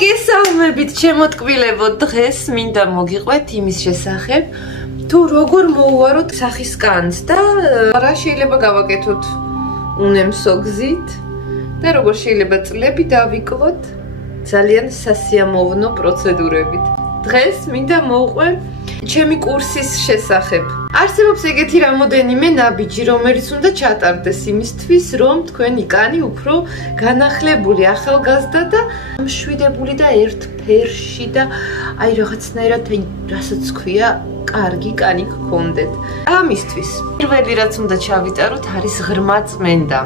მოგესალმებით, ჩემო დღეს მინდა მოგიყვეთ იმის შესახებ, თუ როგორ მოვუაროთ სახის კანს და რა შეიძლება გავაკეთოთ უნემსო გზით და როგორ შეიძლება წლები დავიკლოთ ძალიან სასიამოვნო პროცედურებით. დღეს მინდა მოვყვე ჩემი კურსის შესახებ. არსებობს ეგეთი რამოდენიმე ნაბიჯი, რომელიც უნდა ჩატარდეს იმისთვის, რომ თქვენი კანი უფრო განახლებული, ახალგაზრდა და მშვიდებული და ერთ ფერში და აი რაღაცნაირად რასაც ქვია, კარგი კანი გქონდეთ. ამისთვის პირველი რაც უნდა ჩავიტაროთ არის ღრმა წმენდა.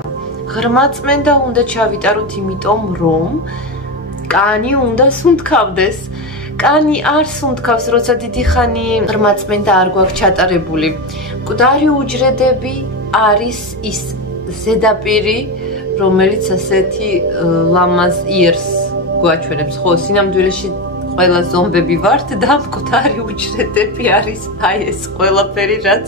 ღრმა წმენდა უნდა ჩავიტაროთ, იმიტომ რომ კანი უნდა სუნთქავდეს. კანი არ სუნთქავს, როცა დიდი ხანი ღრმა წმენდა არ გვაქვს ჩატარებული. მკვდარი უჯრედები არის ის ზედაპირი, რომელიც ასეთი ლამაზ იერს გვაჩვენებს. ხო, სინამდვილეში ყველა ზომბები ვართ და მკვდარი უჯრედები არის აი ეს ყველაფერი, რაც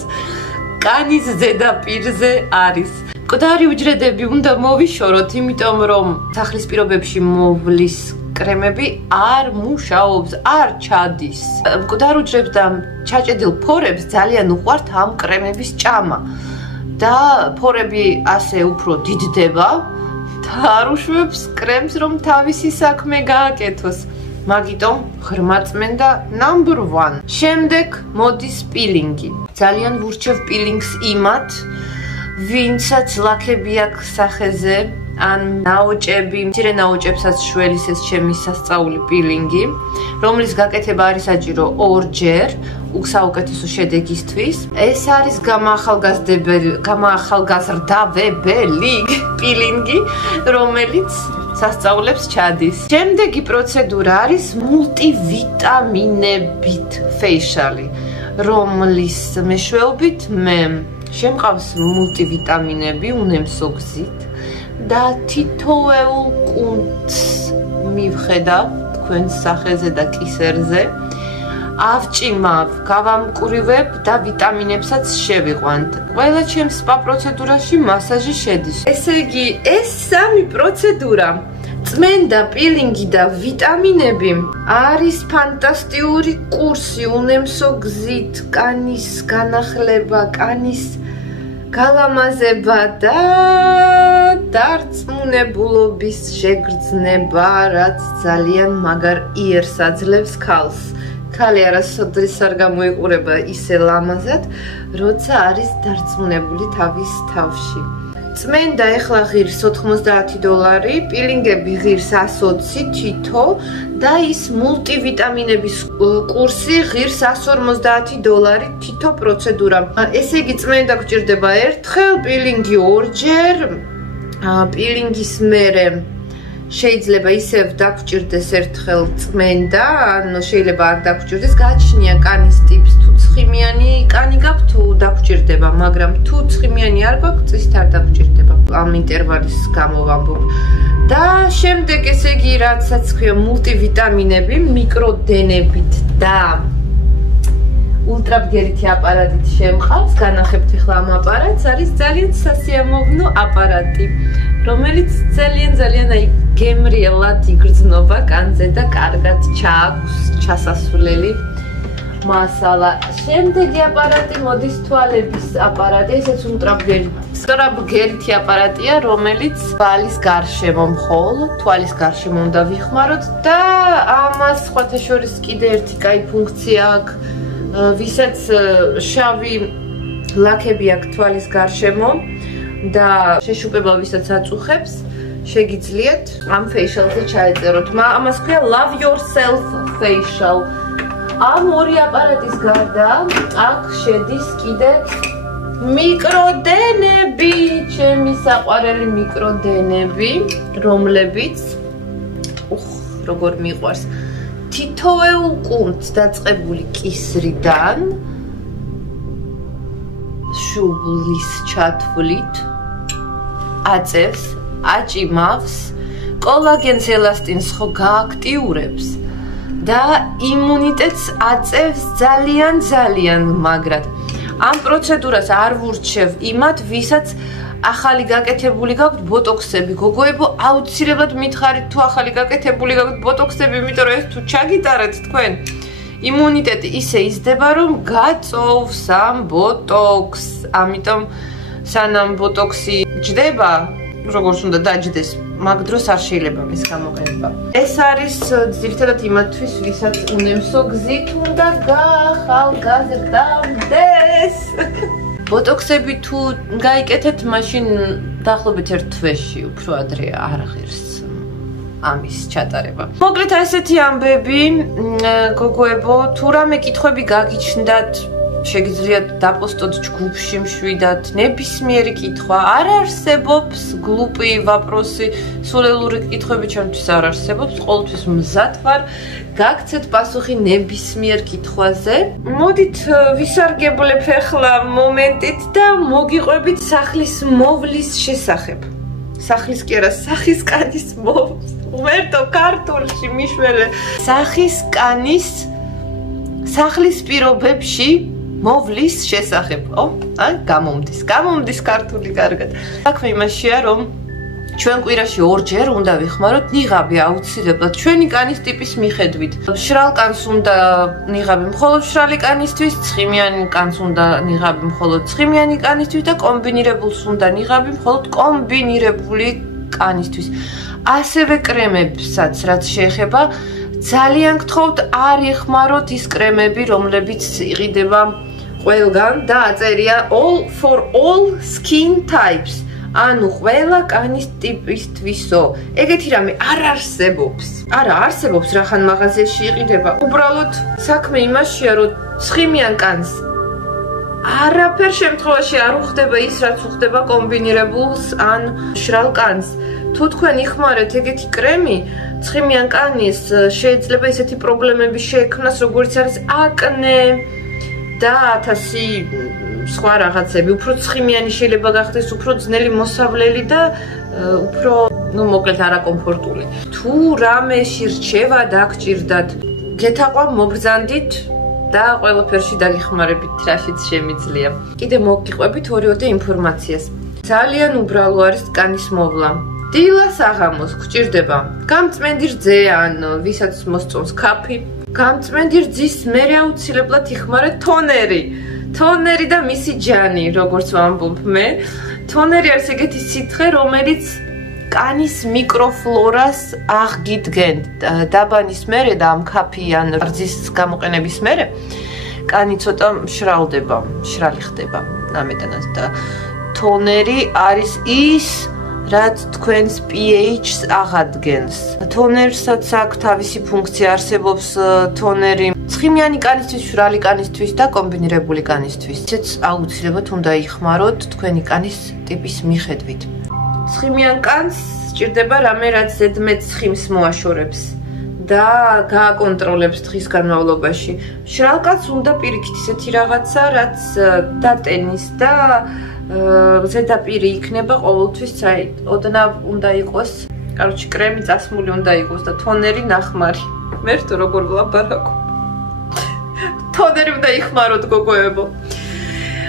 კანის ზედაპირზე არის. მკვდარი უჯრედები უნდა მოვიშოროთ, იმიტომ რომ სახლის პირობებში მოვლის კრემები არ მუშაობს, არ ჩადის. მკვდარ უჯრედებს და ჩაჭედილ ფორებს ძალიან უყვართ ამ კრემების ჭამა. და ფორები ასე უფრო დიდდება და არ უშვებს კრემს, რომ თავისი საქმე გააკეთოს. მაგიტომ ღრმა წმენდა number 1. შემდეგ მოდის პილინგი. ძალიან ვურჩევ პილინგს იმათ, ვინცაც ლაქები აქვს სახეზე, ან ნაოჭები, მცირე ნაოჭებსაც შველის ეს ჩემი სასწაული პილინგი, რომლის გაკეთება არის საჭირო ორჯერ საუკეთესო შედეგისთვის. ეს არის გამაახალგაზრდავებელი პილინგი, რომელიც სასწაულებს ჩადის. შემდეგი პროცედურა არის მულტივიტამინებით ფეიშალი, რომლის მეშვეობით მე შემყავს მულტივიტამინები უნემსო გზით. და თითოეულ კუნთს მივხედავ თქვენს სახეზე და კისერზე, ავჭიმავ, გავამკვრივებ და ვიტამინებსაც შევიყვანთ. ყველა ჩემს სპა პროცედურაში მასაჟი შედის. ესე იგი, ეს სამი პროცედურა, წმენდა, პილინგი და ვიტამინები არის ფანტასტიკური კურსი უნემსო გზით, კანის განახლება, კანის გალამაზება და დარწმუნებულობის შეგრძნება, რაც ძალიან მაგარ იერს აძლევს ქალს. ქალი არასოდეს არ გამოიყურება ისე ლამაზად, როცა არის დარწმუნებული თავის თავში. წმენდა ეხლა ღირს $90, პილინგები ღირს 120 თითო და ის მულტივიტამინების კურსი ღირს $150 თითო პროცედურა. ესე იგი, წმენდა გვჭირდება ერთხელ, პილინგი ორჯერ. პილინგის მერე შეიძლება ისევ დაგჭირდეს ერთხელ წმენდა, ანუ შეიძლება არ დაგჭირდეს, გააჩნია კანის ტიპს, თუ ცხიმიანი კანი გაქვთ, თუ დაგჭირდება, მაგრამ თუ ცხიმიანი არ გაქვთ, წისით არ დაგჭირდება. ამ ინტერვალის გამო ვამბობ. და შემდეგ ესე იგი, რაცაც ქვია მულტივიტამინები, მიკროდენებით და ულტრაბგერითი აპარატით შემყავს, განახებთ ახლა ამ აპარატს, არის ძალიან სასიამოვნო აპარატი, რომელიც ძალიან აი გემრიელად იგრძნობა კანზე და კარგად ჩააქვს ჩასასვლელი მასალა. შემდეგი აპარატი მოდის თვალების აპარატი, ესეც ულტრაბგერითი აპარატია, რომელიც თვალის გარშემო მხოლოდ თვალის გარშემო უნდა ვიხმაროთ და ამას სხვათა შორის კიდე ერთი კაი ფუნქცია აქვს, ვისაც შავი ლაქები აქვს თვალის გარშემო და შეშუპება ვისაც აწუხებს, შეგიძლიათ ამ ფეიშალზე ჩაეწეროთ. ამას ქვია love yourself facial. ამ ორი აპარატის გარდა აქ შედის კიდე მიკროდენები, ჩემი საყვარელი მიკროდენები, რომლებიც როგორ მიყვარს, თითოეულ კუნთს დაწყებული კისრიდან შუბლის ჩათვლით აწევს, აჭიმავს, კოლაგენს, ელასტინს ხო გააქტიურებს და იმუნიტეტს აწევს ძალიან მაგრად. ამ პროცედურას არ ვურჩევ იმათ, ვისაც ახალი გაკეთებული გაქვთ ბოტოქსები, გოგოებო, აუცილებლად მითხარით თუ ახალი გაკეთებული გაქვთ ბოტოქსები, იმიტომ რომ ეს თუ ჩაგიტარეთ თქვენ იმუნიტეტი ისე იზრდება, რომ გაწოვს ამ ბოტოქსს. ამიტომ სანამ ბოტოქსი ჯდება, როგორც უნდა დაჯდეს, მაგ დროს არ შეიძლება მის გამოყენება. ეს არის ძირითადად იმათთვის, ვისაც უნემსო გზით უნდა გახალგაზრდავდეს. ბოტოქსები თუ გაიკეთეთ, მაშინ დაახლოებით 1 თვეში უფრო ადრე არ ღირს ამის ჩატარება. მოკლედ ასეთი ამბები, გოგოებო, თუ რამე კითხვები გაგიჩნდათ, შეგიძლიათ დაპოსტოთ ჯგუფში მშვიდად, ნებისმიერი კითხვა. არ არსებობს გლუპი ვაპროსი, სულელური კითხვები ჩემთვის არ არსებობს, ყოველთვის მზად ვარ გაგცეთ პასუხი ნებისმიერ კითხვაზე. მოდით ვისარგებლებ ახლა მომენტით და მოგიყვებით სახლის მოვლის შესახებ. სახლის კი არა, სახის კანის მოვლის. ვერთო ქართულში მიშველე. სახის კანის სახლის პირობებში მოვლის შესახებ. გამომდის ქართული კარგად. საქმე იმაშია, რომ ჩვენ კვირაში 2 ჯერ უნდა ვიხმაროთ ნიღაბი აუცილებლად ჩვენი კანის ტიპის მიხედვით. შრალ კანს უნდა ნიღაბი მხოლოდ შრალი კანისთვის, ცხიმიანი კანს უნდა ნიღაბი მხოლოდ ცხიმიანი კანისთვის და კომბინირებულს უნდა ნიღაბი მხოლოდ კომბინირებული კანისთვის. ასევე კრემებსაც რაც შეეხება, ძალიან გთხოვთ არ იხმაროთ ის კრემები, რომლებიც იყიდება ყველგან და აწერია all for all skin types. ანუ ყველა კანის ტიპისთვისო. ეგეთი რამე არ არსებობს. არა, არსებობს რახან მაღაზიაში იყიდება. უბრალოდ საქმე იმაშია, რომ ცხიმიან კანს არაფერ შემთხვევაში არ უხდება ის, რაც უხდება კომბინირებულს ან შრალ კანს. თუ თქვენ იხმარეთ ეგეთი კრემი, ცხიმიან კანის შეიძლება ისეთი პრობლემები შეექმნას, როგორც არის აკნე და 1000 სხვა რაღაცები. უფრო ცხიმიანი შეიძლება გახდეს, უფრო ძნელი მოსავლელი და უფრო, მოკლედ არაკომფორტული. თუ რამეში რჩევა დაგჭირდათ, გეთაყვა მობრძანდით და ყველაფერში დაგიხმარებით, რაშიც შემიძლია. კიდე მოგიყვებით ორი ინფორმაციას. ძალიან უბრალო არის კანის მოვლა. დილას აღამოს გჭირდება გამწმენდი რძე ან ვისაც მოსწონს ქაფი. გამწმენდი რძის მერე აუცილებლად იხმარეთ თონერი. თონერი და მისი ჯანი, როგორც ვამბობ მე. თონერი არის ეგეთი სითხე, რომელიც კანის მიკროფლორას აღგიდგენთ. დაბანის მერე და ამ ქაფი ან რძის გამოყენების მერე კანი ცოტა მშრალდება, მშრალი ხდება ამიტანაც და თონერი არის ის რაც თქვენს pH-ს აღადგენს. თონერსაც აქვს თავისი ფუნქცია, არსებობს თონერი ცხიმიანი კანისთვის, შრალი კანისთვის და კომბინირებული კანისთვის. ესეც აუცილებლად უნდა იხმაროთ თქვენი კანის ტიპის მიხედვით. ცხიმიან კანს სჭირდება რამე, რაც ზედმეტ ცხიმს მოაშორებს და გააკონტროლებს დღის განმავლობაში. შრალ კანს უნდა პირიქით ისეთი რაღაცა, რაც დატენის და ზედაპირი იქნება ყოველთვის, ოდნავ უნდა იყოს, კაროჩი კრემი წასმული უნდა იყოს და თონერი ნახმარი. მერტო როგორ ვლაპარაკო. თონერი უნდა იხმაროთ გოგოებო.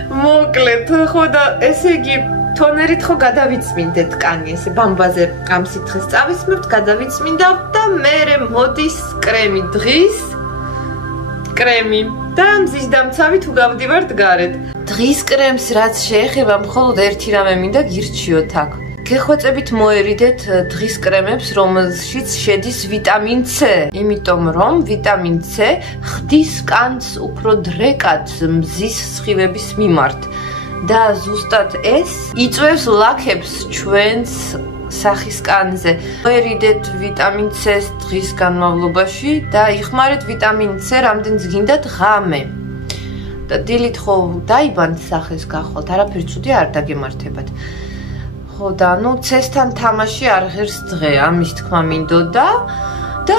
მოკლედ, ხო და ესე იგი თონერით ხო გადავიწმინდეთ კანი, ესე ბამბაზე ამ სითხეს წავისმევთ, გადავიწმინდავთ და მერე მოდის კრემი დღის კრემი და მზის დამცავი თუ გავდივართ გარეთ. დღის კრემს რაც შეეხება, მხოლოდ ერთი რამე მინდა გირჩიოთ აქ. გეხვეწებით მოერიდეთ დღის კრემებს, რომელშიც შედის ვიტამინ C, იმიტომ რომ ვიტამინ C ხდის კანს უფრო დრეკად მზის სხივების მიმართ. და ზუსტად ეს იწვევს ლაქებს ჩვენს სახის კანზე. მოერიდეთ ვიტამინ C-ს დღის განმავლობაში და იხმარეთ ვიტამინ C რამდენიც გინდათ ღამე. და დილით ხო დაიბანთ სახეს გახვალთ, არაფერი ცუდი არ დაგემართებათ. ხო და C-სთან თამაში არ ღირს დღე, ამის თქმა მინდოდა და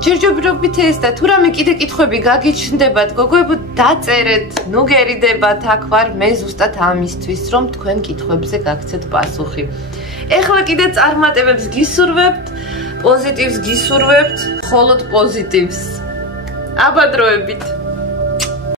ჯერჯერობით ეს და თუ რამე კიდე კითხვები გაგიჩნდებათ, გოგოებო დაწერეთ, ნუ გერიდებათ, აქ ვარ მე ზუსტად ამისთვის, რომ თქვენ კითხვებზე გაგცეთ პასუხი. ეხლა კიდე წარმატებებს გისურვებთ, პოზიტივს გისურვებთ, მხოლოდ პოზიტივს. აბადროებით.